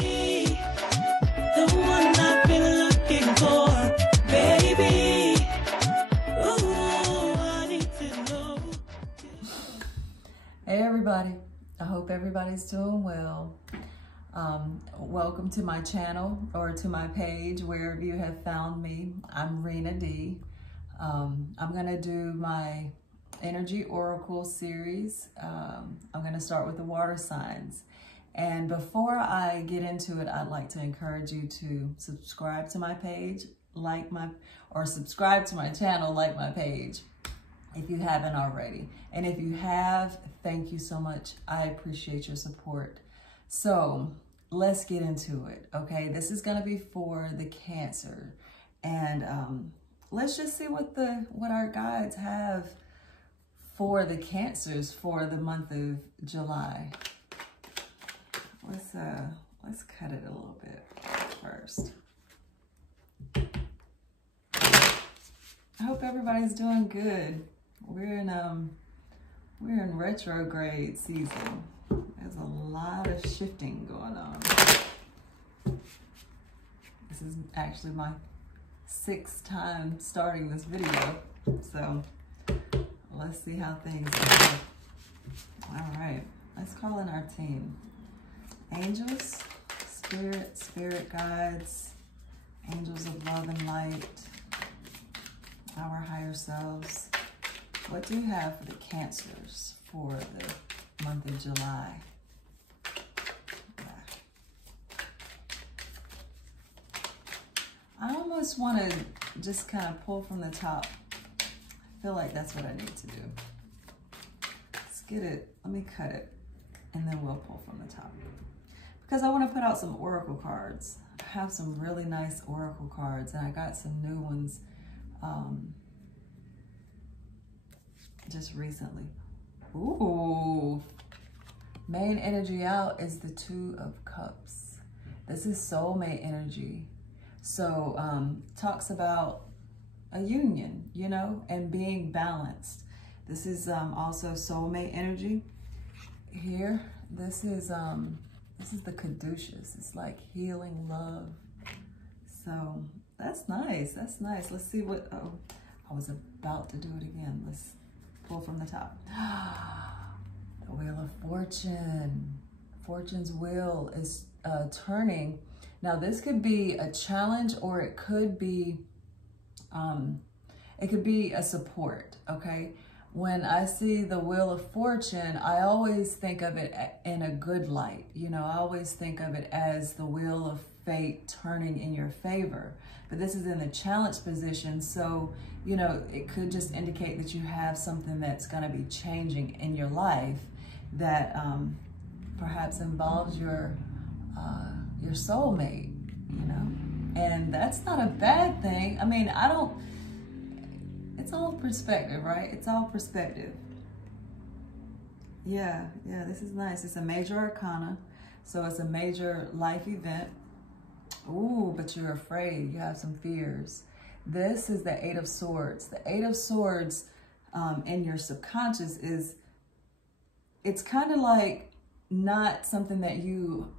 be the one I've been looking for, baby. Ooh, I need to know. Hey everybody, I hope everybody's doing well. Welcome to my channel or to my page, wherever you have found me. I'm Rena D. I'm gonna do my energy oracle series. I'm gonna start with the water signs. And before I get into it, I'd like to encourage you to subscribe to my page, subscribe to my channel, like my page, if you haven't already. And if you have, thank you so much. I appreciate your support. So let's get into it, okay? This is gonna be for the Cancer. And let's just see what our guides have for the Cancers for the month of July. Let's cut it a little bit first. I hope everybody's doing good. We're in retrograde season. There's a lot of shifting going on. This is actually my 6th time starting this video, so let's see how things go. All right, let's call in our team. Angels, spirit guides, angels of love and light, our higher selves. What do you have for the Cancers for the month of July? I almost want to just kind of pull from the top. I feel like that's what I need to do. Let's get it, let me cut it, and then we'll pull from the top. Because I want to put out some oracle cards. I have some really nice oracle cards, and I got some new ones just recently. Ooh, main energy out is the 2 of Cups. This is soulmate energy. So talks about a union, you know, and being balanced. This is also soulmate energy. Here, this is the caduceus. It's like healing love. So that's nice. That's nice. Let's see what. Oh, I was about to do it again. Let's pull from the top. The Wheel of Fortune. Fortune's wheel is turning. Now this could be a challenge, or it could be a support. Okay. When I see the Wheel of Fortune, I always think of it in a good light. You know, I always think of it as the wheel of fate turning in your favor. But this is in the challenge position, so, you know, it could just indicate that you have something that's going to be changing in your life that perhaps involves your soulmate, you know? And that's not a bad thing. I mean, it's all perspective, right? It's all perspective. Yeah, this is nice. It's a major arcana, so it's a major life event. Ooh, but you're afraid. You have some fears. This is the 8 of Swords. The 8 of Swords in your subconscious it's kind of like not something that you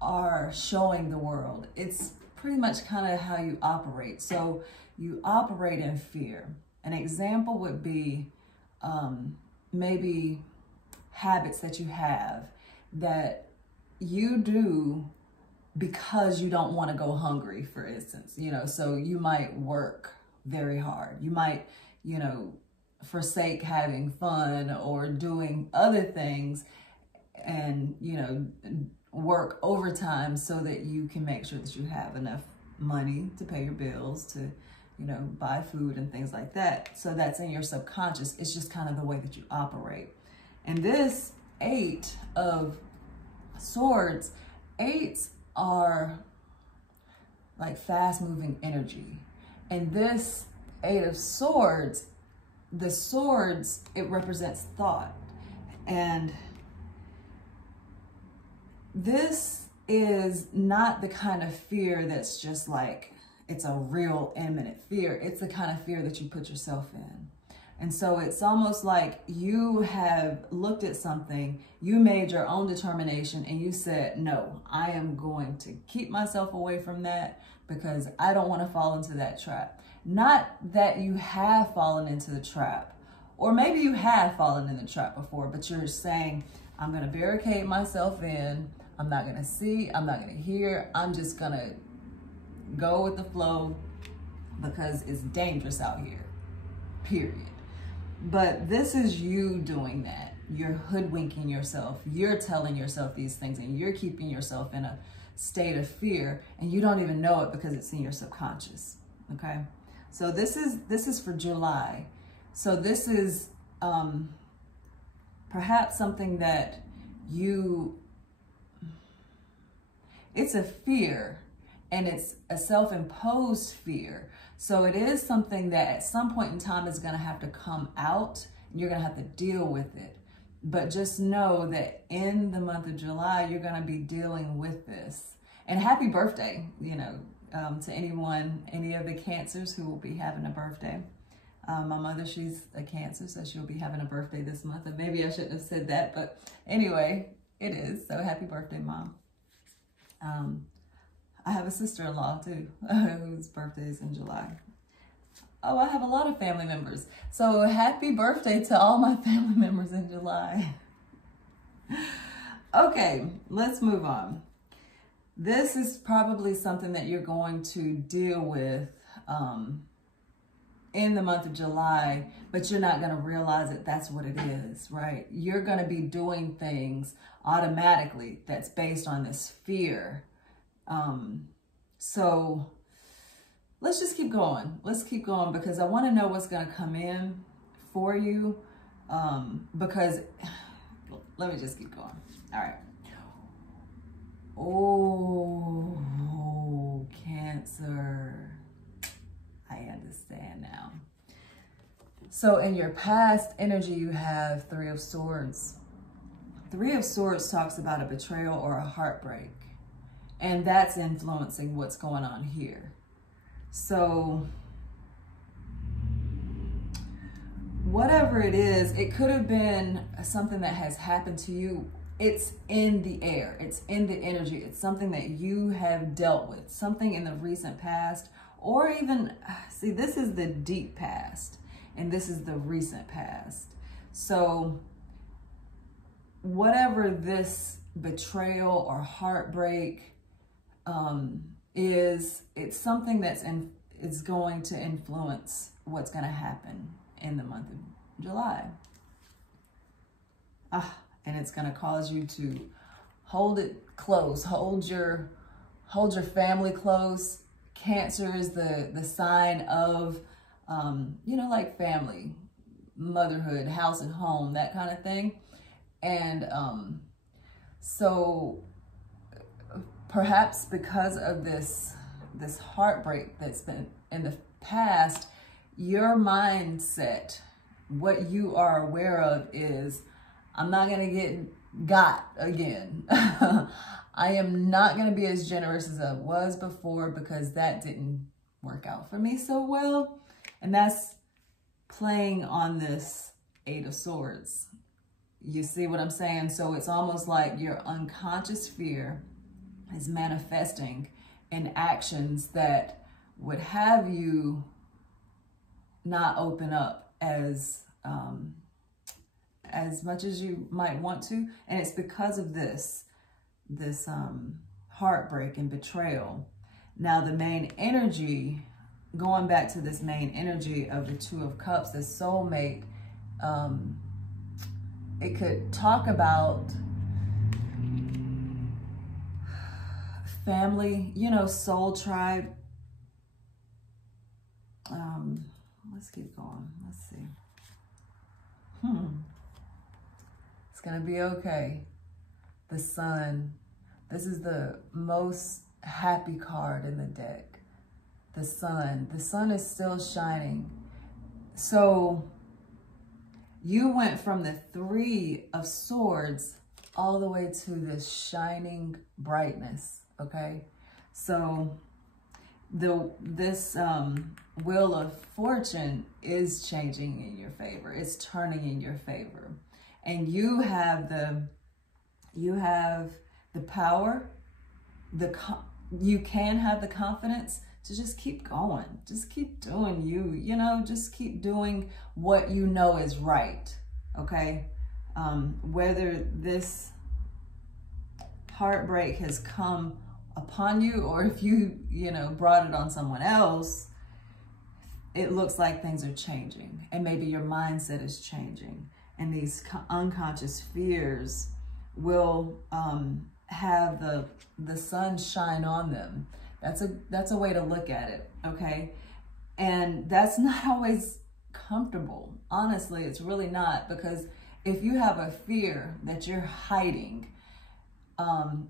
are showing the world. It's pretty much kind of how you operate. So you operate in fear. An example would be maybe habits that you have that you do because you don't want to go hungry, for instance, you know, so you might work very hard. You might, you know, forsake having fun or doing other things and, you know, work overtime so that you can make sure that you have enough money to pay your bills, to, you know, buy food and things like that. So that's in your subconscious. It's just kind of the way that you operate. And this 8 of Swords, 8s are like fast moving energy. And this 8 of Swords, the swords, it represents thought. And this is not the kind of fear that's just like, it's a real imminent fear. It's the kind of fear that you put yourself in. And so it's almost like you have looked at something, you made your own determination, and you said, no, I am going to keep myself away from that because I don't want to fall into that trap. Not that you have fallen into the trap, or maybe you have fallen in the trap before, but you're saying, I'm going to barricade myself in. I'm not going to see, I'm not going to hear. I'm just going to go with the flow because it's dangerous out here, period. But this is you doing that. You're hoodwinking yourself. You're telling yourself these things, and you're keeping yourself in a state of fear, and you don't even know it because it's in your subconscious. Okay. So this is for July. So this is perhaps something that it's a fear, and it's a self-imposed fear. So it is something that at some point in time is going to have to come out, and you're going to have to deal with it. But just know that in the month of July, you're going to be dealing with this. And happy birthday, you know, to any of the Cancers who will be having a birthday. My mother, she's a Cancer, so she'll be having a birthday this month. And maybe I shouldn't have said that, but anyway, it is. So happy birthday, Mom. I have a sister-in-law too, whose birthday is in July. Oh, I have a lot of family members. So happy birthday to all my family members in July. Okay, let's move on. This is probably something that you're going to deal with in the month of July, but you're not going to realize that that's what it is, right? You're going to be doing things automatically that's based on this fear. So let's just keep going. Let's keep going because I want to know what's going to come in for you. Because let me just keep going. All right. Oh, Cancer. I understand now. So in your past energy, you have Three of Swords. Three of Swords talks about a betrayal or a heartbreak. And that's influencing what's going on here. So whatever it is, it could have been something that has happened to you. It's in the air. It's in the energy. It's something that you have dealt with. Something in the recent past, or even, see, this is the deep past, and this is the recent past. So whatever this betrayal or heartbreak it's something it's going to influence what's going to happen in the month of July. And it's going to cause you to hold it close, hold your family close. Cancer is the sign of, you know, like family, motherhood, house and home, that kind of thing. And so perhaps because of this heartbreak that's been in the past, your mindset, what you are aware of is, I'm not going to get got again. I am not going to be as generous as I was before because that didn't work out for me so well. And that's playing on this Eight of Swords. You see what I'm saying? So it's almost like your unconscious fear is manifesting in actions that would have you not open up as much as you might want to. And it's because of this heartbreak and betrayal. Now the main energy, going back to this main energy of the Two of Cups, the soulmate, it could talk about family, you know, soul tribe. Let's keep going. Let's see. It's going to be okay. The Sun. This is the most happy card in the deck. The Sun. The sun is still shining. So you went from the Three of Swords all the way to this shining brightness, okay? So this wheel of fortune is changing in your favor. It's turning in your favor. And you have the power, you can have the confidence to just keep going. Just keep doing you know, just keep doing what you know is right, okay? Whether this heartbreak has come upon you or if you know, brought it on someone else, it looks like things are changing. And maybe your mindset is changing. And these unconscious fears will have the sun shine on them. That's a way to look at it, okay? And that's not always comfortable. Honestly, it's really not, because if you have a fear that you're hiding,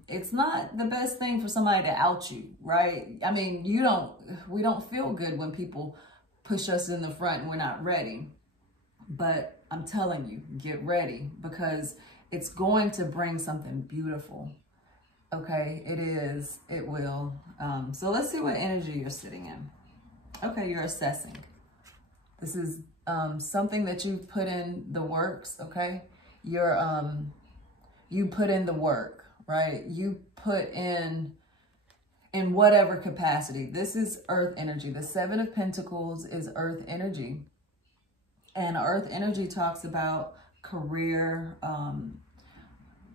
it's not the best thing for somebody to out you, right? I mean, we don't feel good when people push us in the front and we're not ready. But I'm telling you, get ready, because it's going to bring something beautiful. Okay, it is. It will. So let's see what energy you're sitting in. Okay, you're assessing. This is something that you've put in the works, okay? You put in the work, right? You put in whatever capacity. This is earth energy. The Seven of Pentacles is earth energy. And earth energy talks about career,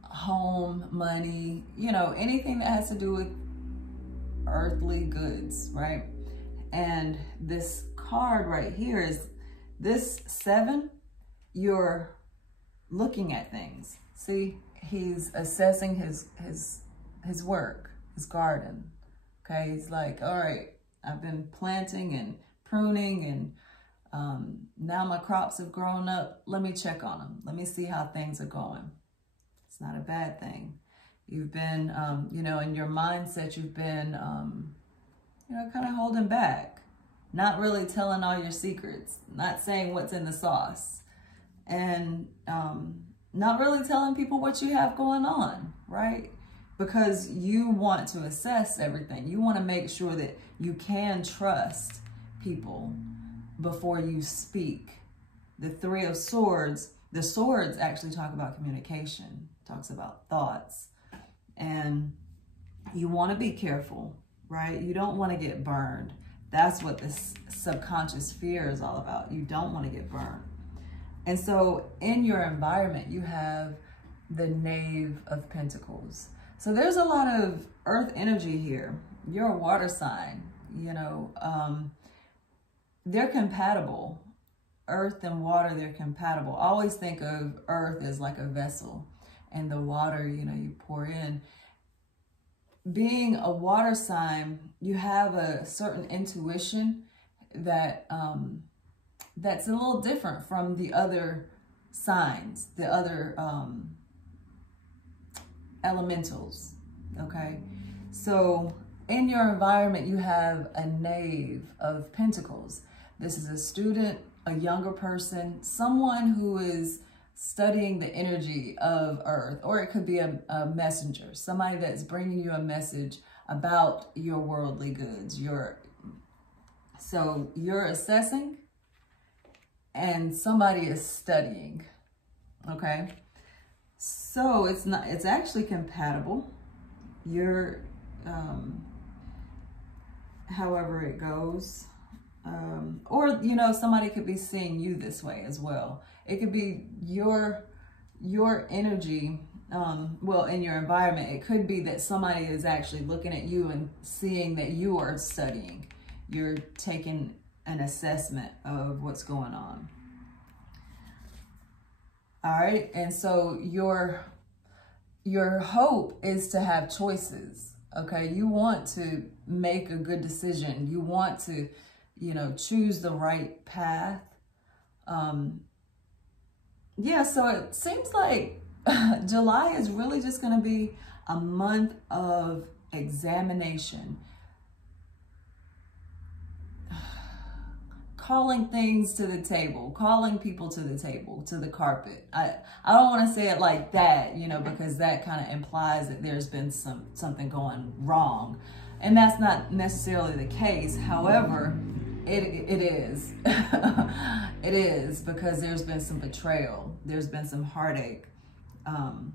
home, money, you know, anything that has to do with earthly goods, right? And this card right here is this 7. You're looking at things. See, he's assessing his work, his garden. Okay, he's like, all right, I've been planting and pruning, and now my crops have grown up. Let me check on them. Let me see how things are going. It's not a bad thing. You've been, you know, in your mindset, you've been, you know, kind of holding back, not really telling all your secrets, not saying what's in the sauce, and not really telling people what you have going on, right? Because you want to assess everything. You want to make sure that you can trust people before you speak. The 3 of Swords, the swords actually talk about communication, talks about thoughts. And you want to be careful, right? You don't want to get burned. That's what this subconscious fear is all about. You don't want to get burned. And so in your environment, you have the Knave of Pentacles. So there's a lot of earth energy here. You're a water sign, you know, they're compatible. Earth and water, they're compatible. Always think of earth as like a vessel, and the water, you know, you pour in. Being a water sign, you have a certain intuition that that's a little different from the other signs, the other elementals, okay? So in your environment, you have a Knave of Pentacles. This is a student, a younger person, someone who is studying the energy of earth, or it could be a messenger, somebody that's bringing you a message about your worldly goods. So you're assessing and somebody is studying, okay? So it's actually compatible. You're, however it goes. Or, you know, somebody could be seeing you this way as well. It could be your energy, well, in your environment. It could be that somebody is actually looking at you and seeing that you are studying. You're taking an assessment of what's going on. All right, and so your hope is to have choices, okay? You want to make a good decision. You want to, you know, choose the right path. Yeah, so it seems like July is really just going to be a month of examination, calling things to the table, calling people to the table, to the carpet. I don't want to say it like that, you know, because that kind of implies that there's been something going wrong. And that's not necessarily the case. However, it is. It is, because there's been some betrayal. There's been some heartache. And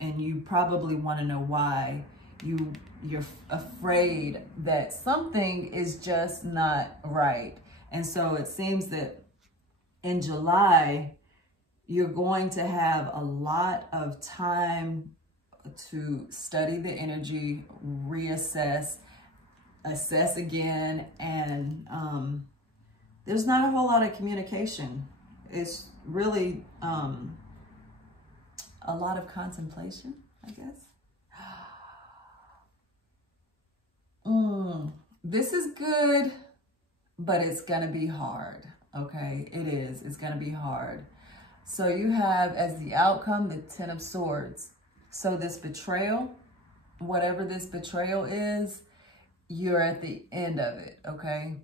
you probably want to know why. You're afraid that something is just not right. And so it seems that in July, you're going to have a lot of time to study the energy, reassess, assess again, and there's not a whole lot of communication. It's really a lot of contemplation, I guess. This is good, but it's gonna be hard, okay? It is, it's gonna be hard. So you have as the outcome, the Ten of Swords. So this betrayal, whatever this betrayal is, you're at the end of it, okay?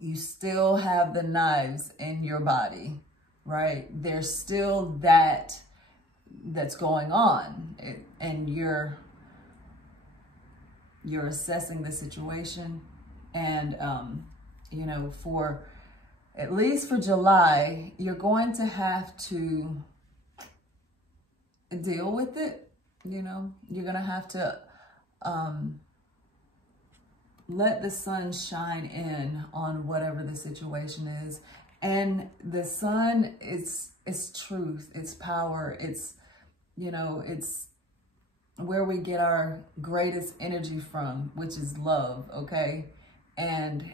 You still have the knives in your body, right? There's still that's going on, and you're assessing the situation. And you know, for at least for July, you're going to have to deal with it. You know, you're gonna have to let the sun shine in on whatever the situation is. And the sun, it's truth, it's power, it's, you know, it's where we get our greatest energy from, which is love, okay? And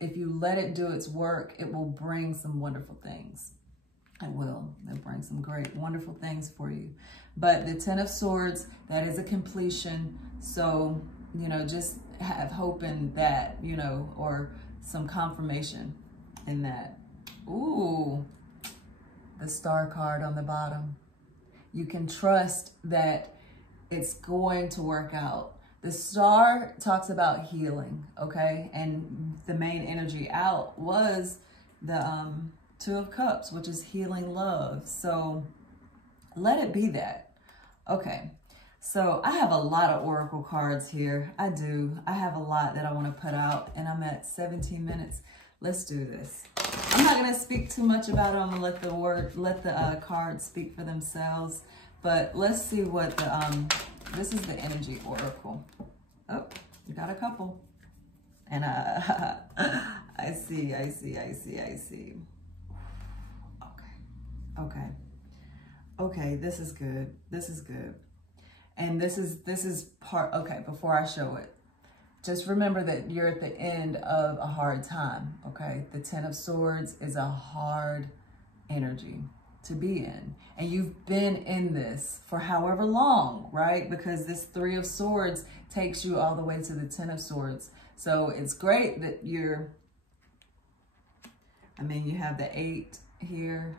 if you let it do its work, it will bring some wonderful things. It will. It'll bring some great, wonderful things for you. But the Ten of Swords, that is a completion. So, you know, just have hope in that, you know, or some confirmation in that. Ooh, the Star card on the bottom. You can trust that it's going to work out. The Star talks about healing, okay? And the main energy out was the Two of Cups, which is healing love. So let it be that. Okay, so I have a lot of oracle cards here. I do. I have a lot that I want to put out, and I'm at 17 minutes. Let's do this. I'm not going to speak too much about it. I'm going to let the cards speak for themselves. But let's see what the this is the energy oracle. Oh, you got a couple. And I see. Okay, this is good. This is good. And this is part, okay, before I show it, just remember that you're at the end of a hard time, okay? The Ten of Swords is a hard energy to be in. And you've been in this for however long, right? Because this Three of Swords takes you all the way to the Ten of Swords. So it's great that you have the 8 here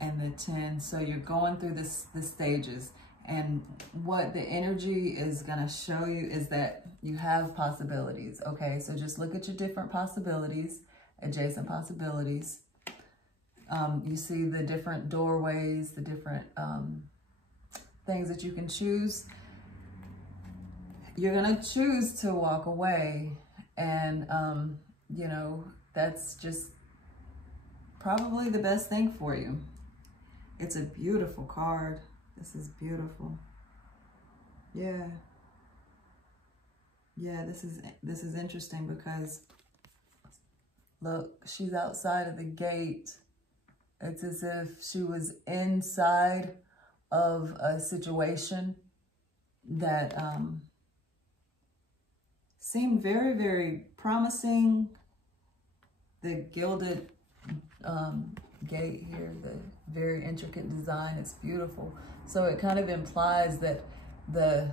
and the 10. So you're going through the stages. And what the energy is going to show you is that you have possibilities, okay? So just look at your different possibilities, adjacent possibilities. You see the different doorways, the different things that you can choose. You're going to choose to walk away. And, you know, that's just probably the best thing for you. It's a beautiful card. This is beautiful. Yeah. Yeah, this is interesting because look, she's outside of the gate. It's as if she was inside of a situation that seemed very, very promising. The gilded gate here, the very intricate design, it's beautiful. So it kind of implies that the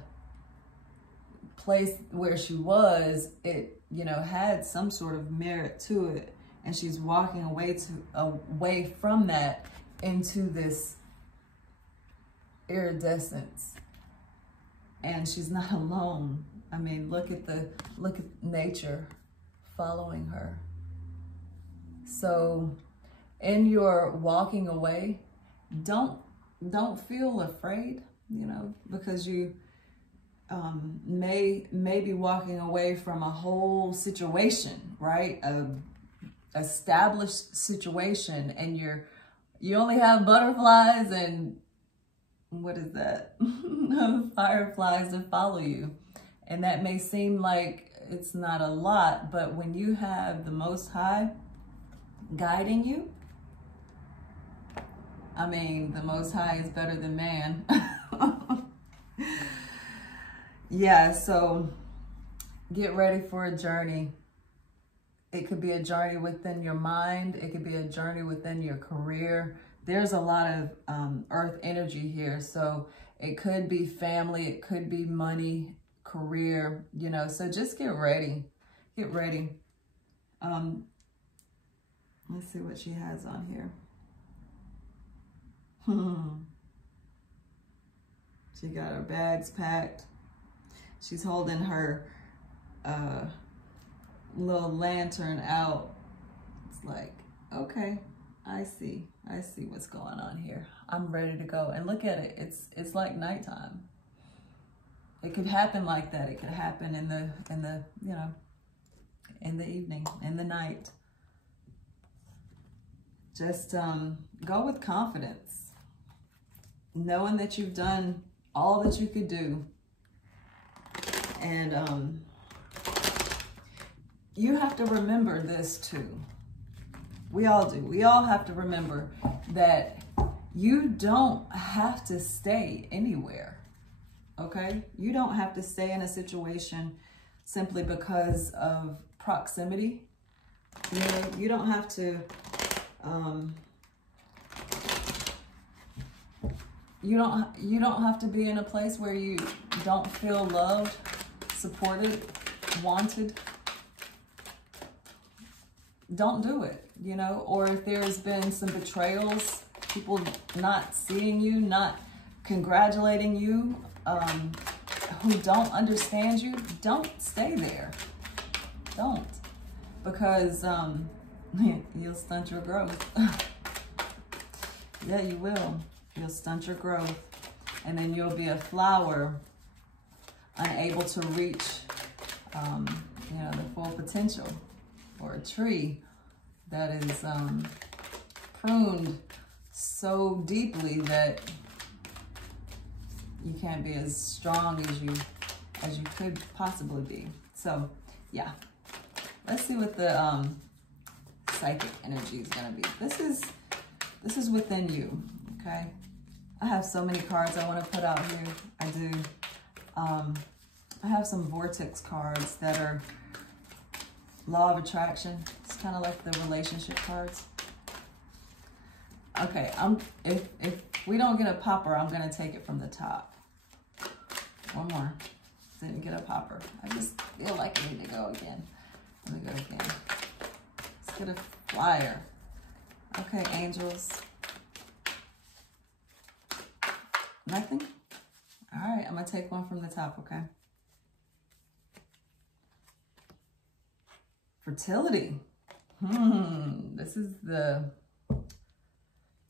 place where she was, it, you know, had some sort of merit to it. And she's walking away from that into this iridescence. And she's not alone. I mean, look at nature following her. So in your walking away, don't feel afraid, you know, because you may be walking away from a whole situation, right? A established situation, and you only have butterflies and what is that? Fireflies to follow you. And that may seem like it's not a lot, but when you have the Most High guiding you, I mean, the Most High is better than man. Yeah, so get ready for a journey. It could be a journey within your mind. It could be a journey within your career. There's a lot of earth energy here. So it could be family. It could be money, career, you know. So just get ready. Get ready. Let's see what she has on here. She got her bags packed. She's holding her little lantern out. It's like, okay, I see what's going on here. I'm ready to go. And look at it. It's like nighttime. It could happen like that. It could happen in the you know, in the evening, in the night. Just go with confidence, knowing that you've done all that you could do. And you have to remember this too. We all do. We all have to remember that you don't have to stay anywhere, okay? You don't have to stay in a situation simply because of proximity. You know, you don't have to, you don't have to be in a place where you don't feel loved, supported, wanted. Don't do it, you know. Or if there's been some betrayals, people not seeing you, not congratulating you, who don't understand you, don't stay there. Don't. Because you'll stunt your growth. Yeah, you will. You'll stunt your growth. And then you'll be a flower unable to reach, you know, the full potential. Or a tree that is pruned so deeply that you can't be as strong as you could possibly be. So yeah, let's see what the psychic energy is gonna be. This is within you. Okay, I have so many cards I want to put out here. I do. I have some Vortex cards that are Law of Attraction. It's kind of like the relationship cards. Okay, if we don't get a popper, I'm gonna take it from the top. One more. Didn't get a popper. I just feel like I need to go again. Let me go again. Let's get a flyer. Okay, angels. Nothing? All right, I'm gonna take one from the top, okay? Fertility.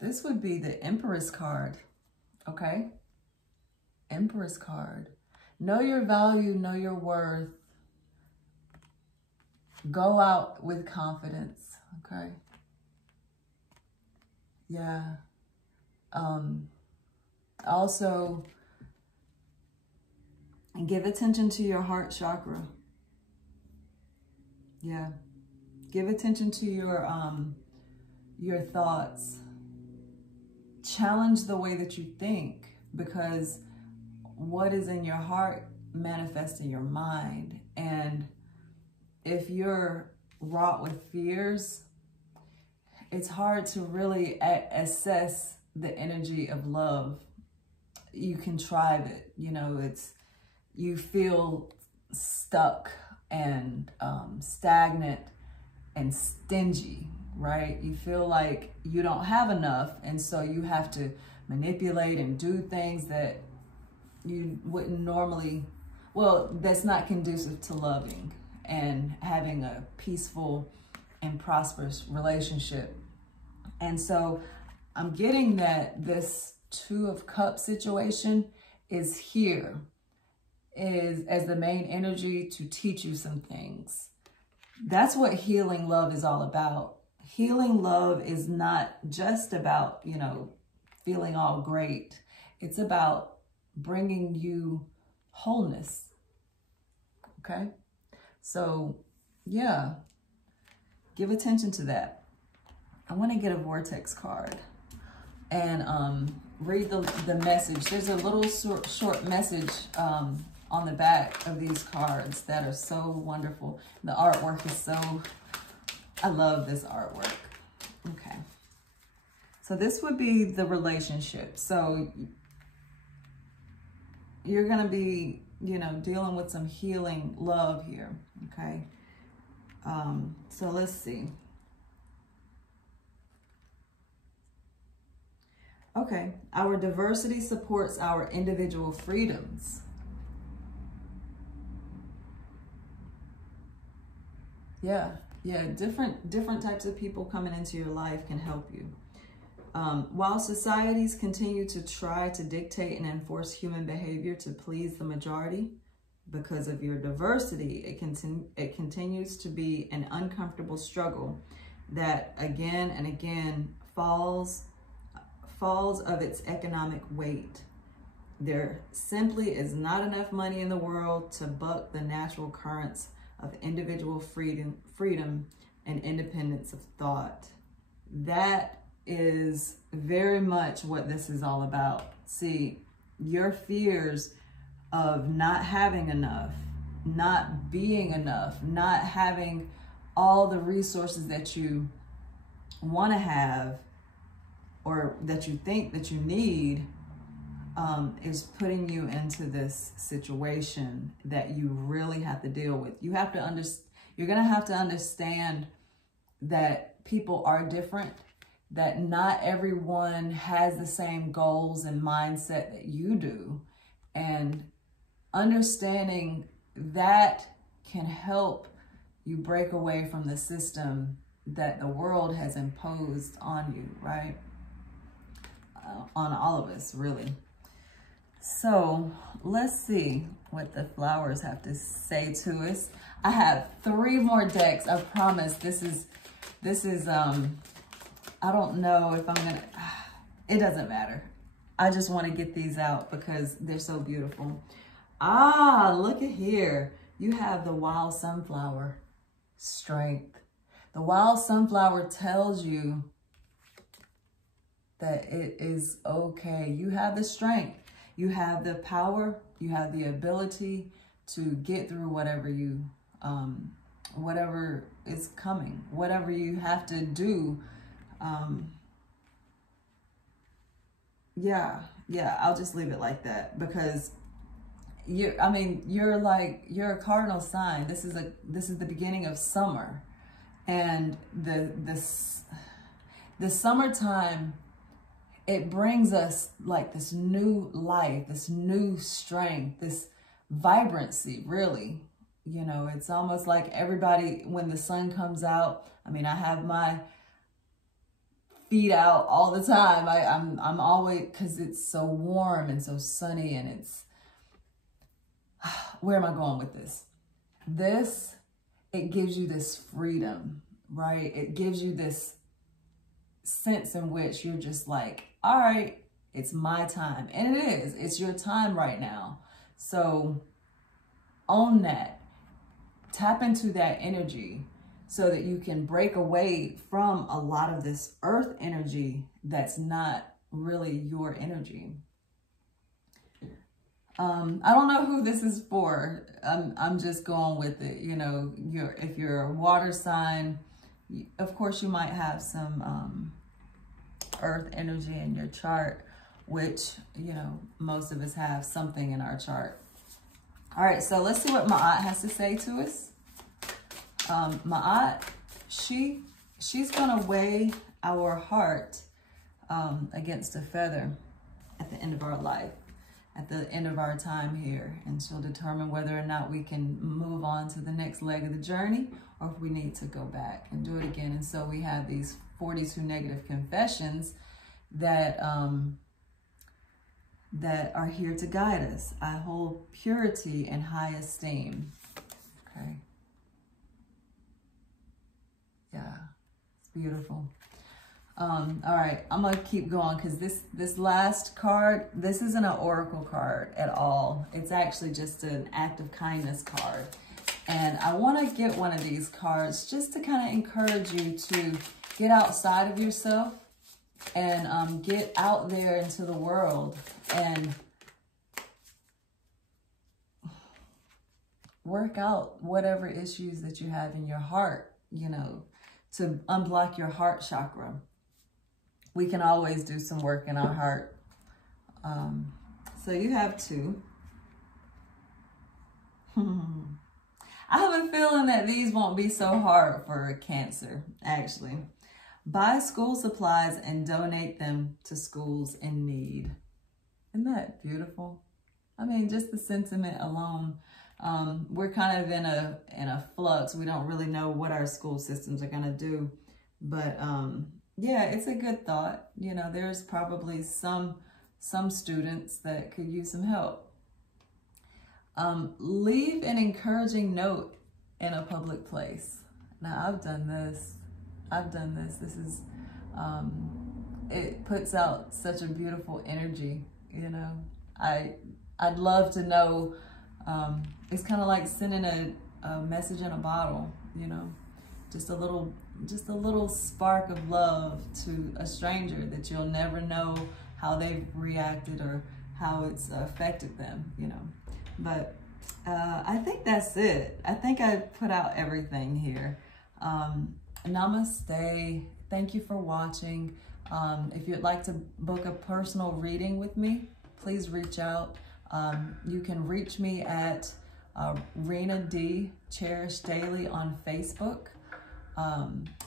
This would be the Empress card, okay? Empress card. Know your value, know your worth. Go out with confidence, okay? Yeah. Also, give attention to your heart chakra. Yeah. Give attention to your thoughts. Challenge the way that you think, because what is in your heart manifests in your mind. And if you're wrought with fears, it's hard to really assess the energy of love. You contrive it, you know, you feel stuck and stagnant and stingy, right? You feel like you don't have enough, and so you have to manipulate and do things that you wouldn't normally, well, that's not conducive to loving and having a peaceful and prosperous relationship. And so I'm getting that this Two of Cups situation is here, is as the main energy to teach you some things. That's what healing love is all about. Healing love is not just about, you know, feeling all great. It's about bringing you wholeness. Okay? So, yeah, give attention to that. I want to get a Vortex card and read the message. There's a little short message on the back of these cards that are so wonderful. The artwork is so, I love this artwork. Okay. So this would be the relationship. So you're going to be, you know, dealing with some healing love here. Okay. So let's see. Okay. Our diversity supports our individual freedoms. Yeah. Different types of people coming into your life can help you. While societies continue to try to dictate and enforce human behavior to please the majority, because of your diversity, it continues to be an uncomfortable struggle that again and again falls of its economic weight. There simply is not enough money in the world to buck the natural currents of individual freedom and independence of thought. That is very much what this is all about. See, your fears of not having enough, not being enough, not having all the resources that you want to have or that you think that you need, is putting you into this situation that you really have to deal with. You have to you're going to have to understand that people are different, that not everyone has the same goals and mindset that you do. And understanding that can help you break away from the system that the world has imposed on you, right? On all of us, really. So let's see what the flowers have to say to us. I have 3 more decks. I promise this is I don't know if I'm gonna, it doesn't matter. I just want to get these out because they're so beautiful. Ah, look at here. You have the wild sunflower, strength. The wild sunflower tells you that it is okay. You have the strength. You have the power. You have the ability to get through whatever you, whatever is coming, whatever you have to do. Yeah, I'll just leave it like that because you're a cardinal sign. This is the beginning of summer, and the summertime, it brings us like this new life, this new strength, this vibrancy, really. You know, it's almost like everybody, when the sun comes out, I mean, I have my feet out all the time. I'm always, because it's so warm and so sunny, and it's, where am I going with this? It gives you this freedom, right? It gives you this sense in which you're just like, all right, it's my time. And it is, it's your time right now. So own that, tap into that energy so that you can break away from a lot of this earth energy that's not really your energy. I don't know who this is for. I'm just going with it. You know, if you're a water sign, of course you might have some earth energy in your chart, which, you know, most of us have something in our chart. All right, so let's see what Ma'at has to say to us. Ma'at, she's gonna weigh our heart against a feather at the end of our life. at the end of our time here, and she'll determine whether or not we can move on to the next leg of the journey, or if we need to go back and do it again. And so we have these 42 negative confessions that that are here to guide us. I hold purity and high esteem. Okay. Yeah, it's beautiful. All right, I'm gonna keep going because this last card, this isn't an oracle card at all. It's actually just an act of kindness card. And I want to get one of these cards just to kind of encourage you to get outside of yourself and get out there into the world and work out whatever issues that you have in your heart, you know, to unblock your heart chakra. We can always do some work in our heart. So you have two. I have a feeling that these won't be so hard for Cancer, actually. Buy school supplies and donate them to schools in need. Isn't that beautiful? I mean, just the sentiment alone. We're kind of in a flux. We don't really know what our school systems are gonna do, but yeah, it's a good thought. You know, there's probably some students that could use some help. Leave an encouraging note in a public place. Now, I've done this. This is, it puts out such a beautiful energy, you know. I'd love to know, it's kind of like sending a message in a bottle, you know, just a little spark of love to a stranger that you'll never know how they've reacted or how it's affected them, you know. But I think that's it. I think I put out everything here. Namaste. Thank you for watching. If you'd like to book a personal reading with me, please reach out. You can reach me at Rena D. Cherish Daily on Facebook.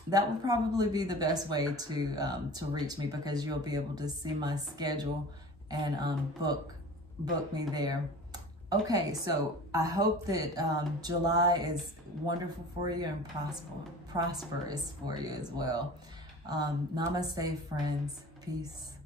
That would probably be the best way to reach me, because you'll be able to see my schedule and book me there. Okay, so I hope that July is wonderful for you and prosperous for you as well. Namaste, friends. Peace.